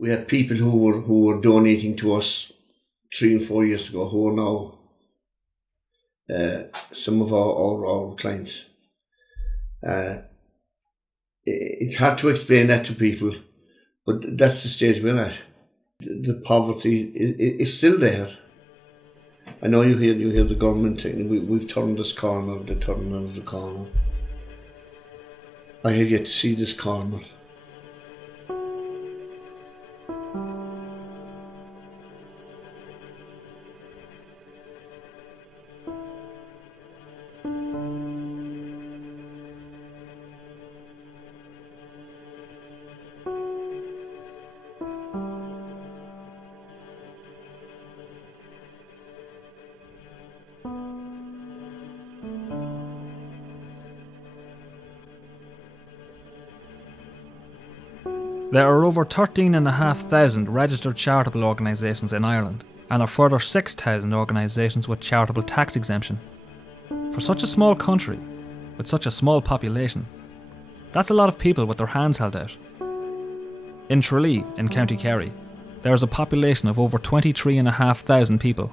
We had people who were donating to us 3 and 4 years ago who are now some of our clients. It's hard to explain that to people, but that's the stage we're at. The poverty is still there. I know you hear the government saying we've turned this corner, they're turning out of the corner. I have yet to see this corner. There are over 13,500 registered charitable organisations in Ireland, and a further 6,000 organisations with charitable tax exemption. For such a small country, with such a small population, that's a lot of people with their hands held out. In Tralee, in County Kerry, there is a population of over 23,500 people.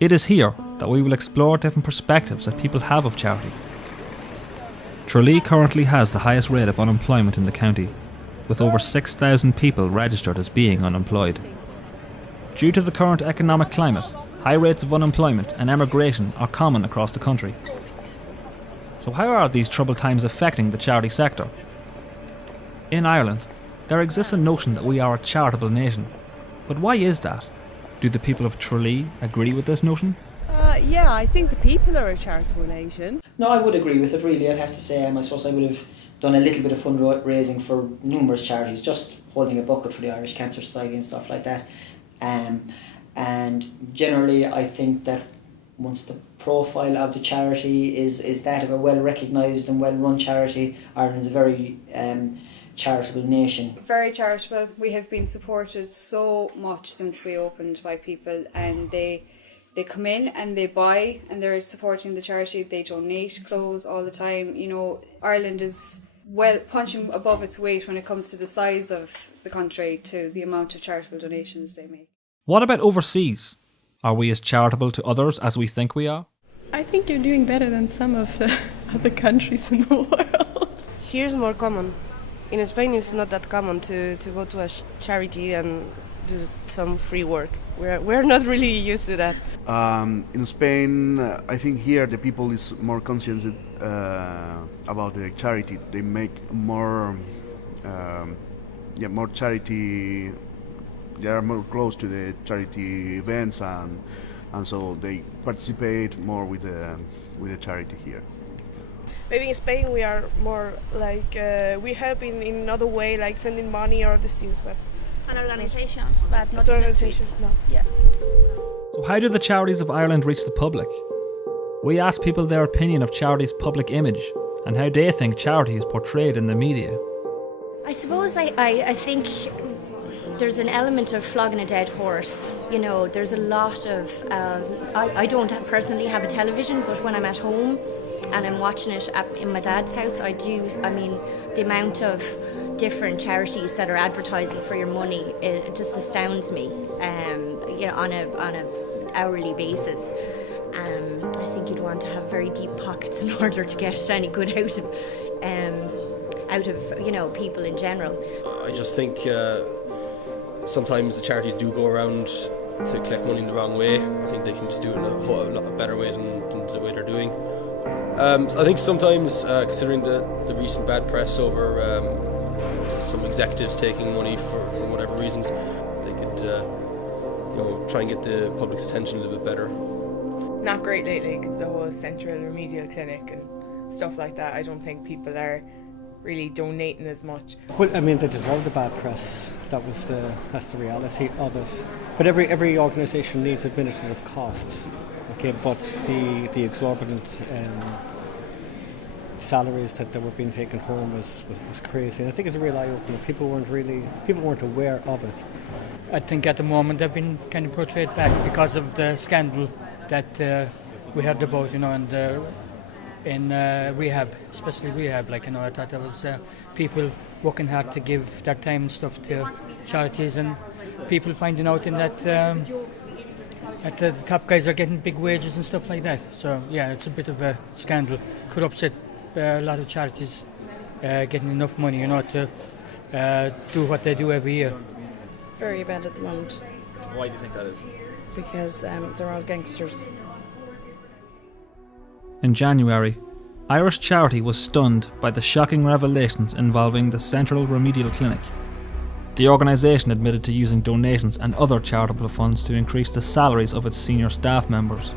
It is here that we will explore different perspectives that people have of charity. Tralee currently has the highest rate of unemployment in the county, with over 6,000 people registered as being unemployed. Due to the current economic climate, high rates of unemployment and emigration are common across the country. So how are these troubled times affecting the charity sector? In Ireland, there exists a notion that we are a charitable nation. But why is that? Do the people of Tralee agree with this notion? Yeah, I think the people are a charitable nation. No, I would agree with it, really. I'd have to say, I suppose I would have done a little bit of fundraising for numerous charities, just holding a bucket for the Irish Cancer Society and stuff like that. And generally, I think that once the profile of the charity is that of a well-recognised and well-run charity, Ireland is a very charitable nation. Very charitable. We have been supported so much since we opened by people, and they come in and they buy and they're supporting the charity. They donate clothes all the time. You know, Ireland is well punching above its weight when it comes to the size of the country to the amount of charitable donations they make. What about overseas? Are we as charitable to others as we think we are? I think you're doing better than some of the other countries in the world. Here's more common. In Spain it's not that common to go to a charity and do some free work. We're not really used to that. In Spain, I think here the people is more conscious about the charity. They make more charity. They are more close to the charity events, and so they participate more with the charity here. Maybe in Spain we are more like we help in other way, like sending money or these things, but and organizations, but not organizations. No. Yeah. So how do the charities of Ireland reach the public? We asked people their opinion of charity's public image and how they think charity is portrayed in the media. I suppose I think there's an element of flogging a dead horse. You know, there's a lot of... I don't personally have a television, but when I'm at home and I'm watching it in my dad's house, the amount of different charities that are advertising for your money, it just astounds me, on a hourly basis. I think you'd want to have very deep pockets in order to get any good out of people in general. I just think sometimes the charities do go around to collect money in the wrong way. I think they can just do it in a lot better way than the way they're doing. I think sometimes, considering the recent bad press over some executives taking money for whatever reasons, they could try and get the public's attention a little bit better. Not great lately, because the whole central remedial clinic and stuff like that, I don't think people are really donating as much. Well, they deserve the bad press. That's the reality of it. But every organisation needs administrative costs. Okay, but the exorbitant salaries that were being taken home was crazy, and I think it's a real eye-opener. People weren't aware of it. I think at the moment they've been kind of portrayed back because of the scandal that we heard about, and in rehab, especially rehab. I thought there was people working hard to give their time and stuff to charities, and people finding out in that the top guys are getting big wages and stuff like that. So yeah, it's a bit of a scandal. Could upset a lot of charities getting enough money, to do what they do every year. Very bad at the moment. Why do you think that is? Because they're all gangsters. In January, Irish Charity was stunned by the shocking revelations involving the Central Remedial Clinic. The organisation admitted to using donations and other charitable funds to increase the salaries of its senior staff members.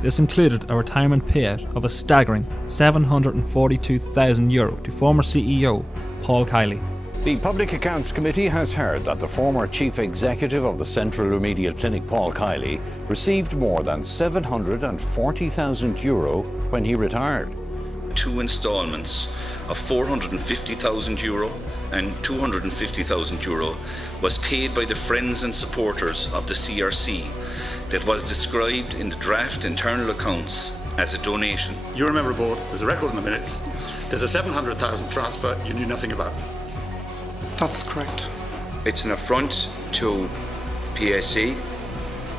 This included a retirement payout of a staggering €742,000 to former CEO Paul Kiley. The Public Accounts Committee has heard that the former chief executive of the Central Remedial Clinic, Paul Kiley, received more than €740,000 when he retired. 2 instalments of €450,000 and €250,000 was paid by the friends and supporters of the CRC that was described in the draft internal accounts as a donation. You remember, board, there's a record in the minutes, there's a $700,000 transfer you knew nothing about. That's correct. It's an affront to PAC,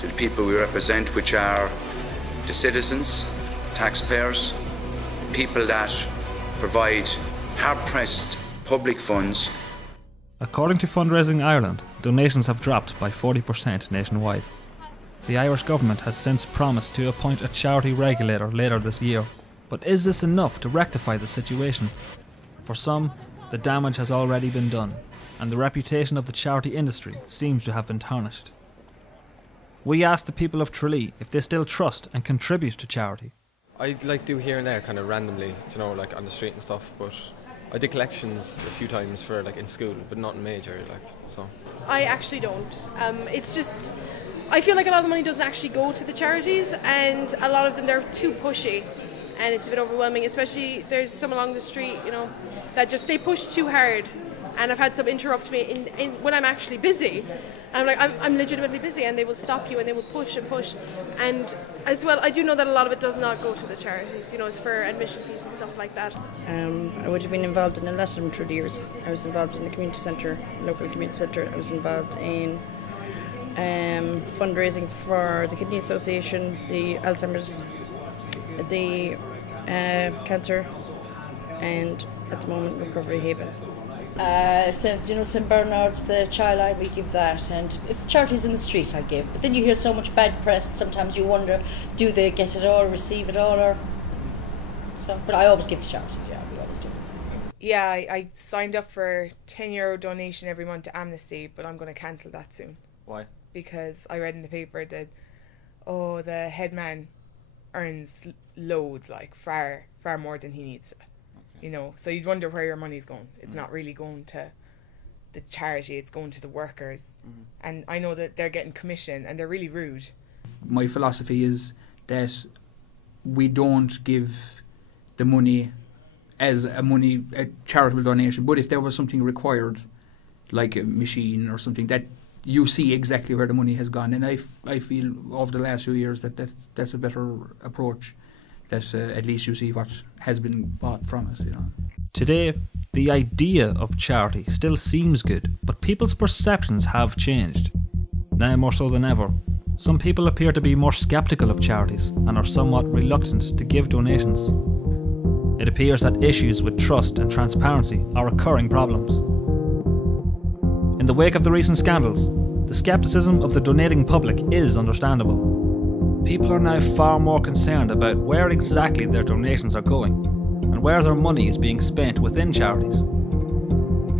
to the people we represent, which are the citizens, taxpayers, people that provide hard-pressed public funds. According to Fundraising Ireland, donations have dropped by 40% nationwide. The Irish government has since promised to appoint a charity regulator later this year. But is this enough to rectify the situation? For some, the damage has already been done, and the reputation of the charity industry seems to have been tarnished. We asked the people of Tralee if they still trust and contribute to charity. I do here and there kind of randomly, like on the street and stuff, but I did collections a few times for in school, but nothing major, so. I actually don't. It's just, I feel like a lot of the money doesn't actually go to the charities, and a lot of them, they're too pushy, and it's a bit overwhelming, especially there's some along the street, that they push too hard, and I've had some interrupt me in when I'm actually busy. And I'm like, I'm legitimately busy, and they will stop you and they will push and push. And as well, I do know that a lot of it does not go to the charities, it's for admission fees and stuff like that. I would have been involved in a lot of them through the years. I was involved in the community centre, local community centre. I was involved in fundraising for the Kidney Association, the Alzheimer's, the cancer, and at the moment Recovery Haven. St Bernard's, the child line, we give that, and if charities in the street I give. But then you hear so much bad press, sometimes you wonder, do they get it all, receive it all, or so? But I always give to charity, yeah, we always do. Yeah, I signed up for €10 donation every month to Amnesty, but I'm going to cancel that soon. Why? Because I read in the paper that, the head man earns loads, far more than he needs to. So you'd wonder where your money's going. It's not really going to the charity, it's going to the workers. And I know that they're getting commission and they're really rude. My philosophy is that we don't give the money as a charitable donation, but if there was something required, like a machine or something, that you see exactly where the money has gone. And I feel over the last few years that's a better approach. That at least you see what has been bought from it, Today, the idea of charity still seems good, but people's perceptions have changed. Now more so than ever, some people appear to be more sceptical of charities and are somewhat reluctant to give donations. It appears that issues with trust and transparency are recurring problems. In the wake of the recent scandals, the scepticism of the donating public is understandable. People are now far more concerned about where exactly their donations are going and where their money is being spent within charities.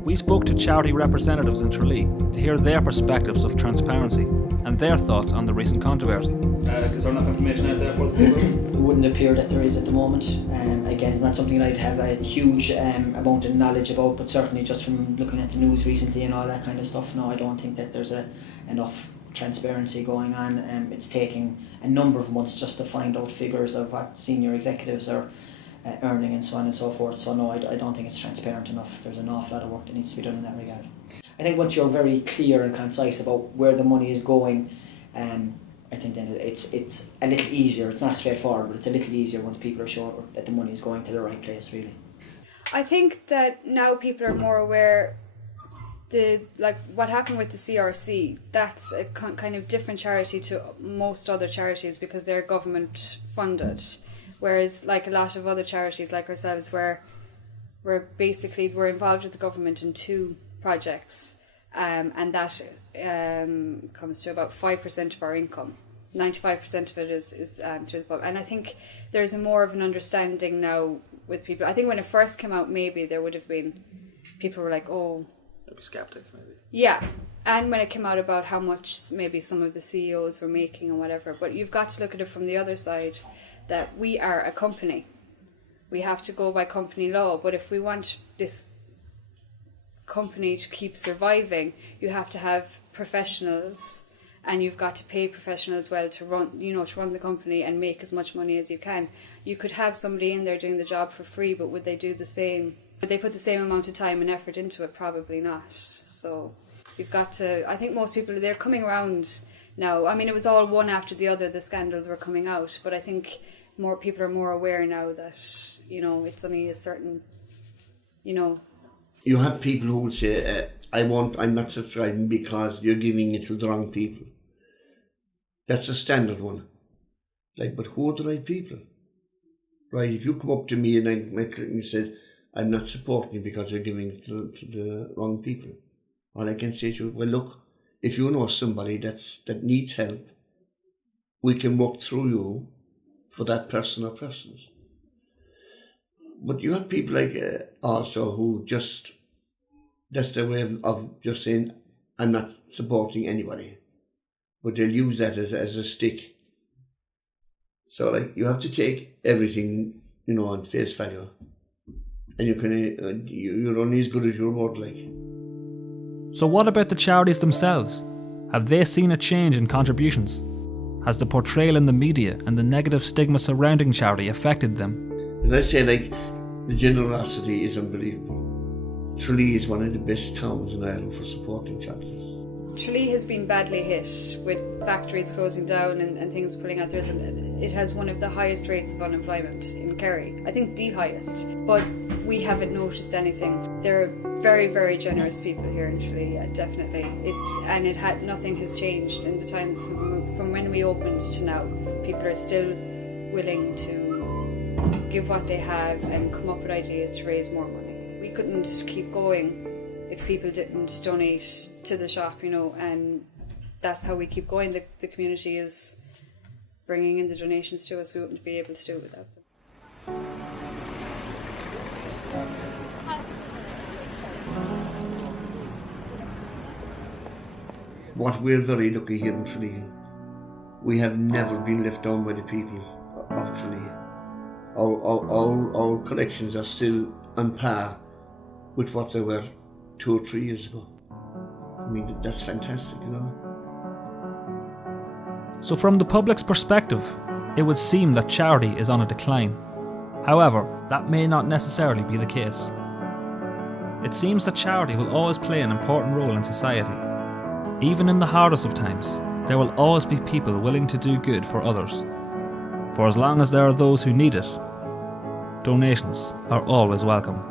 We spoke to charity representatives in Tralee to hear their perspectives of transparency and their thoughts on the recent controversy. Is there enough information out there for the people? It wouldn't appear that there is at the moment. Again, it's not something I'd have a huge amount of knowledge about, but certainly just from looking at the news recently and all that kind of stuff, no, I don't think that there's enough transparency going on. It's taking a number of months just to find out figures of what senior executives are earning and so on and so forth. So no, I don't think it's transparent enough. There's an awful lot of work that needs to be done in that regard. I think once you're very clear and concise about where the money is going, I think then it's a little easier. It's not straightforward, but it's a little easier once people are sure that the money is going to the right place, really. I think that now people are more aware. What happened with the CRC, that's a kind of different charity to most other charities because they're government funded, whereas like a lot of other charities like ourselves we're involved with the government in 2 projects, and that comes to about 5% of our income. 95% of it is through the pub, and I think there's more of an understanding now with people. I think when it first came out, maybe there would have been people were like, oh, maybe skeptics, maybe. yeah, and when it came out about how much maybe some of the CEOs were making and whatever, but you've got to look at it from the other side, that we are a company. We have to go by company law, but if we want this company to keep surviving, you have to have professionals, and you've got to pay professionals well to run the company and make as much money as you can. You could have somebody in there doing the job for free, but would they do the same? Would they put the same amount of time and effort into it? Probably not. So you've got to, I think most people, they're coming around now. I mean, it was all one after the other, the scandals were coming out, but I think more people are more aware now that, it's only a certain, You have people who will say, I'm not subscribing because you're giving it to the wrong people. That's a standard one. But who are the right people? Right, if you come up to me and you said, I'm not supporting you because you're giving it to the wrong people. All I can say to you, well, look, if you know somebody that needs help, we can work through you for that person or persons. But you have people also who just, that's their way of just saying, I'm not supporting anybody. But they'll use that as a stick. So you have to take everything, on face value. And you're only as good as your word, So what about the charities themselves? Have they seen a change in contributions? Has the portrayal in the media and the negative stigma surrounding charity affected them? As I say, the generosity is unbelievable. Tralee is one of the best towns in Ireland for supporting charities. Tralee has been badly hit with factories closing down and things pulling out. It has one of the highest rates of unemployment in Kerry. I think the highest. But we haven't noticed anything. There are very, very generous people here in Tralee, definitely. Nothing has changed in the time from when we opened to now. People are still willing to give what they have and come up with ideas to raise more money. We couldn't keep going if people didn't donate to the shop, and that's how we keep going. The community is bringing in the donations to us. We wouldn't be able to do it without them. What we're very lucky here in Tralee, we have never been left down by the people of Tralee. Our collections are still on par with what they were 2 or 3 years ago. I mean, that's fantastic, So from the public's perspective, it would seem that charity is on a decline. However, that may not necessarily be the case. It seems that charity will always play an important role in society. Even in the hardest of times, there will always be people willing to do good for others. For as long as there are those who need it, donations are always welcome.